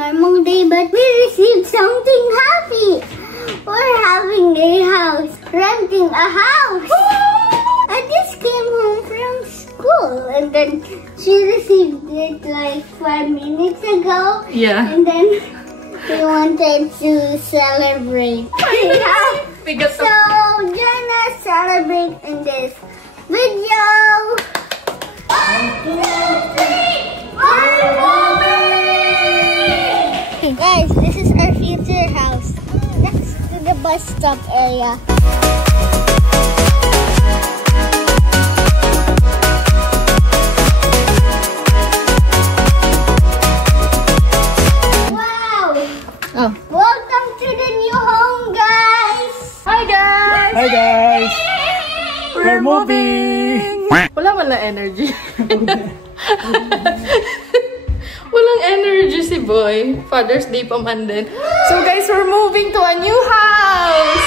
normal day, but we received something happy. We're having a house, renting a house. I just came home from school, and then she received it like 5 minutes ago. Yeah. And then we wanted to celebrate. So join us celebrate in this video. 1, 2, 3, we're moving! Guys, this is our future house next to the bus stop area. Wow! Oh. Welcome to the new home, guys! Hi guys! Hi guys! We're moving! Wala man lang energy. Walang energy si boy. Father's Day pa man din. So guys, we're moving to a new house!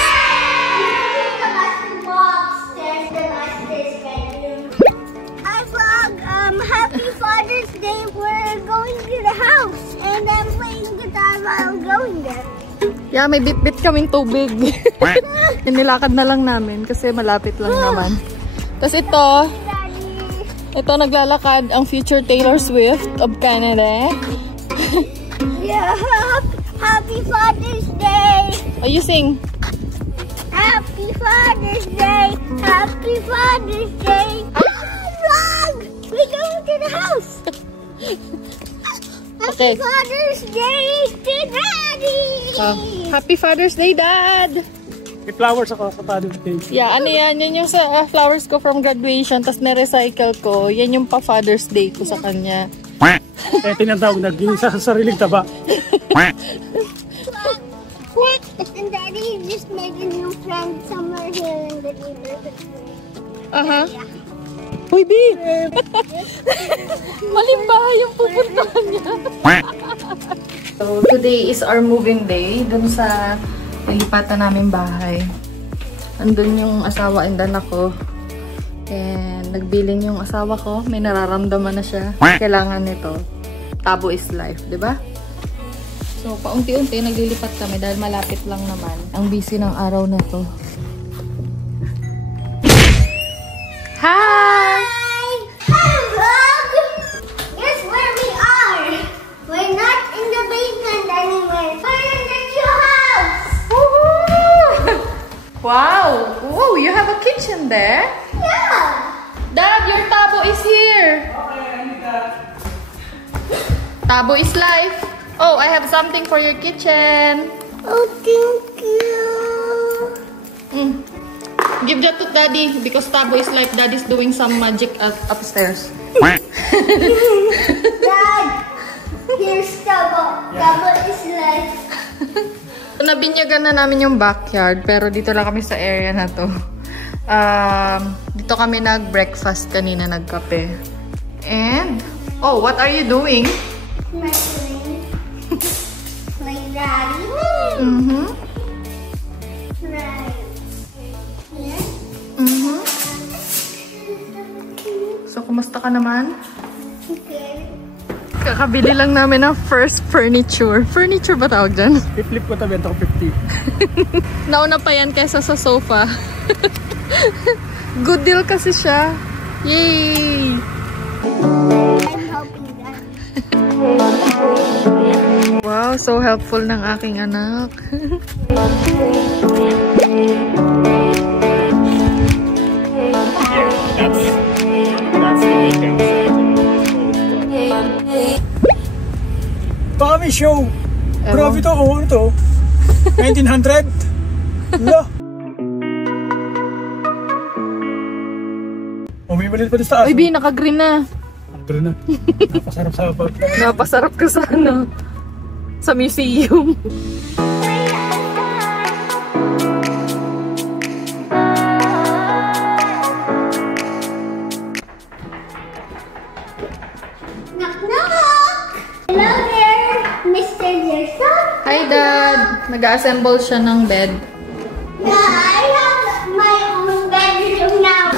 Hi vlog! Happy Father's Day! We're going to the house and I'm playing guitar while going there. Yeah, may bit-bit kaming tubig. Nilakad na lang namin kasi malapit lang naman. Tapos ito naglalakad ang future Taylor Swift of Canada. Yeah, Happy Father's Day! Oh, you sing. Happy Father's Day! Happy Father's Day! Vlog! We're going to the house! Happy Okay. Father's Day to Daddy! Happy Father's Day, Dad! May flowers ako sa Father's Day. Yeah, ano yan? Yan yung sa flowers ko from graduation, tapos na-recycle ko. Yan yung pa-Father's Day ko sa kanya. Eh, tinatawag na ginisa sa sariling taba. And Daddy just made a new friend somewhere here in the neighborhood. Aha. Uy, B! Maling bahay yung pupuntahan niya. So, today is our moving day. Dun sa nilipatan namin bahay. Andun yung asawa and anak ko. And nagbilin yung asawa ko. May nararamdaman na siya. Kailangan nito. Tabo is life, di ba? So, paunti-unti naglilipat kami dahil malapit lang naman. Ang busy ng araw na to. Hi! Hi, vlog! Guess where we are? We're not in the basement anymore. We're in the new house! Wow! Whoa, you have a kitchen there? Yeah! Dad, your tabo is here! Okay, I need that. Tabo is life! Oh, I have something for your kitchen! Oh, thank you! Give that to Daddy because Tabo is life. Daddy's doing some magic upstairs. Dad! Here's Tabo. Tabo is life. Nabinyagan na namin yung backyard pero dito lang kami sa area na to. Dito kami nag-breakfast kanina, nagkape. And, oh, what are you doing? Smiling. Like Daddy. Right. Here. So, kumusta ka naman? Okay. Kakabili lang namin ng first furniture. Furniture ba tawag dyan? I-flip ko ito, benta ko 50. Nauna pa yan kaysa sa sofa. Good deal kasi siya. Yay! I'm helping Dad. Wow, so helpful ng aking anak. Baka may show. Grabe to, ano to? 1900? Wala. Umimalit pa doon sa aso. Uy, B, naka-green na. Pero na. Napasarap sa pag. Napasarap ka sana. Sa museum. Knock, knock! Hello there, Mr. Gerson. Hi, Dad. Nag-assemble siya ng bed. Yeah, I have my own bedroom now.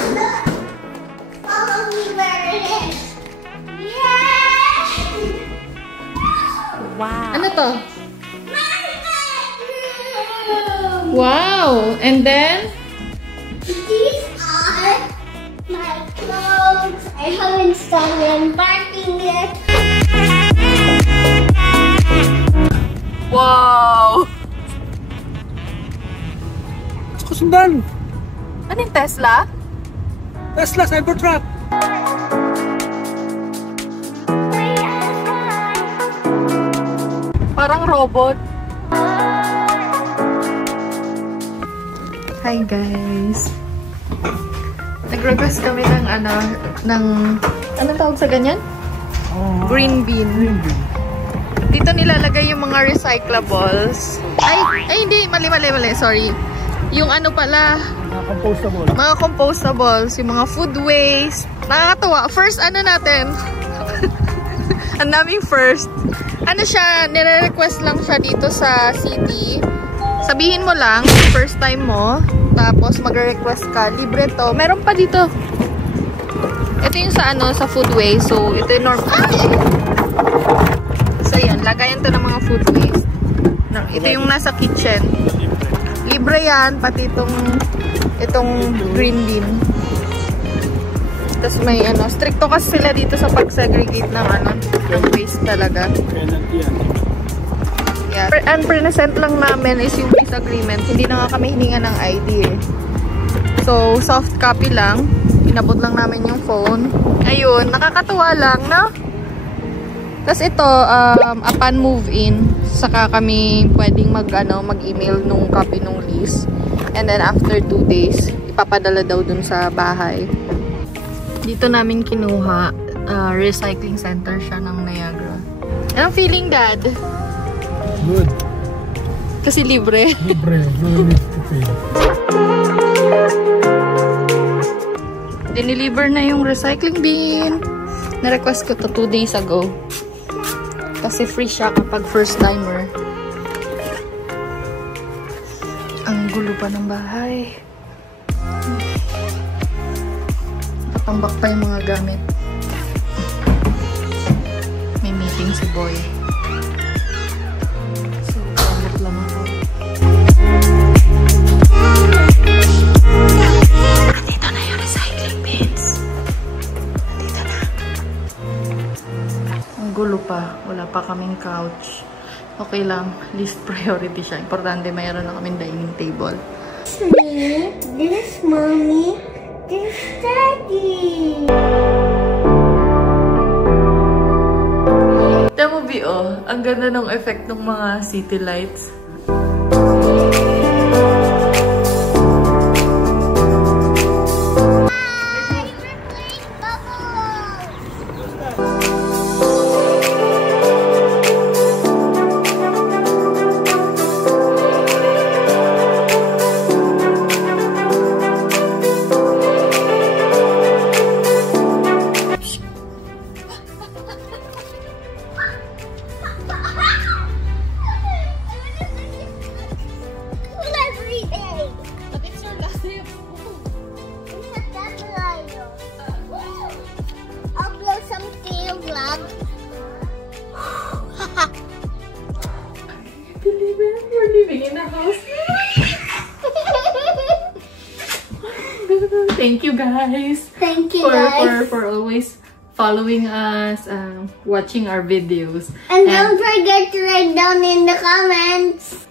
Follow me where it is. Yes! Wow. Ano to? Wow! And then? These are my clothes. I haven't started unpacking yet. Wow! Gusto ko sundan. Ano yung Tesla? Tesla Cybertruck. Parang robot. Hi guys! Nag-request kami ng ano tawag sa ganyan? Green bean. Dito nilalagay yung mga recyclables. Ay hindi, mali, sorry. Yung ano pala, mga compostables, yung mga food waste. Nakakatawa. First, ano natin? Ang daming first. Ano siya, nire-request lang siya dito sa city. Sabihin mo lang, first time mo, tapos magre-request ka, libre to. Meron pa dito. Ito yung sa sa food waste. So, ito yung normal. So, yan. Lagayan to ng mga food waste. Ito yung nasa kitchen. Libre yan, pati itong green bean. Tapos may stricto kasi sila dito sa pag-segregate ng ng waste talaga. Yeah. And present lang namin is yung peace agreement. Hindi na nga kami hininga ng ID eh. So, soft copy lang. Inabot lang namin yung phone. Ayun, nakakatuwa lang, no? Tapos ito, upon move-in, saka kami pwedeng mag-email nung copy nung lease. And then after 2 days, ipapadala daw dun sa bahay. Dito namin kinuha, recycling center siya ng Niagara. Anong feeling, Dad? Good. Kasi libre. Libre. No need to pay. Diniliver na yung recycling bin. Na-request ko to 2 days ago. Kasi free siya kapag first timer. Ang gulo pa ng bahay. Nakatambak pa yung mga gamit. May meeting si Boy. So, gamit lang ako. Andito na yung recycling bins. Andito na. Ang gulo pa. Wala pa kaming couch. Okay lang. Least priority siya. Importante mayroon na kaming dining table. Me, this mommy, this daddy. Tama mo, oh. Ang ganda ng effect ng mga city lights. We're living in a house. Thank you guys. Thank you guys for always following us, watching our videos. And don't forget to write down in the comments.